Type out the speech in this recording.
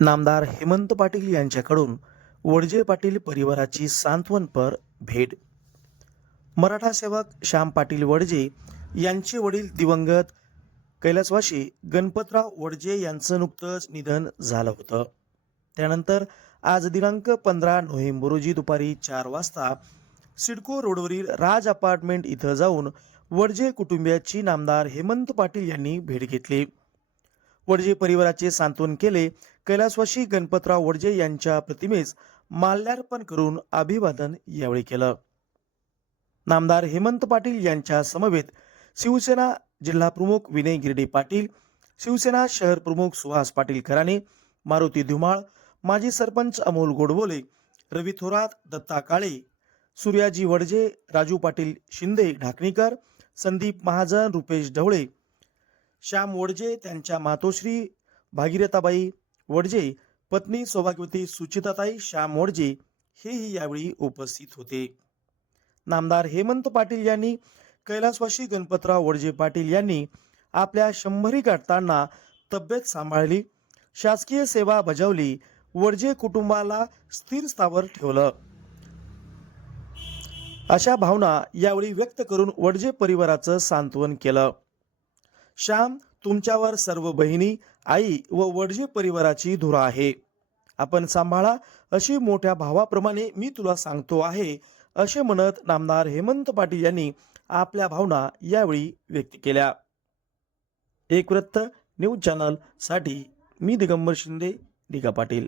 नामदार हेमंत पाटील यांच्याकडून वडजे पाटील परिवाराची सांत्वनपर भेट. मराठा सेवक श्याम पाटील वडजे यांचे वडील दिवंगत कैलासवाशी गणपतराव वडजे यांचं नुकतंच निधन झालं होतं. त्यानंतर आज दिनांक पंधरा नोव्हेंबर रोजी दुपारी चार वाजता सिडको रोडवरील राज अपार्टमेंट इथं जाऊन वडजे कुटुंबियाची नामदार हेमंत पाटील यांनी भेट घेतली. वडजे परिवाराचे सांत्वन केले कैलासवासी गणपतराव वडजे यांच्या प्रतिमेस माल्यार्पण करून अभिवादन यावेळी केलं. नामदार हेमंत पाटील यांच्या समवेत शिवसेना जिल्हा प्रमुख विनय गिरडे पाटील शिवसेना शहर प्रमुख सुहास पाटील खराणे मारुती धुमाळ माजी सरपंच अमोल गोडबोले रवी थोरात दत्ता काळे सूर्याजी वडजे राजू पाटील शिंदे ढाकणीकर संदीप महाजन रुपेश ढवळे श्याम वडजे त्यांच्या मातोश्री भागीरथाबाई वडजे पत्नी सौभाग्यवती सुचिताताई श्याम वडजे हेही यावेळी उपस्थित होते. नामदार हेमंत पाटील यांनी कैलासवाशी गणपतराव वडजे पाटील यांनी आपल्या शंभरी गाठताना तब्येत सांभाळली शासकीय सेवा बजावली वडजे कुटुंबाला स्थिर स्थावर ठेवलं. अशा भावना यावेळी व्यक्त करून वडजे परिवाराचं सांत्वन केलं. श्याम तुमच्यावर सर्व बहिणी आई व वडजे परिवाराची धुरा आहे. आपण सांभाळा अशी मोठ्या भावाप्रमाणे मी तुला सांगतो आहे असे म्हणत नामदार हेमंत पाटील यांनी आपल्या भावना यावेळी व्यक्त केल्या. एक वृत्त न्यूज चॅनलसाठी मी दिगंबर शिंदे दिगा पाटील.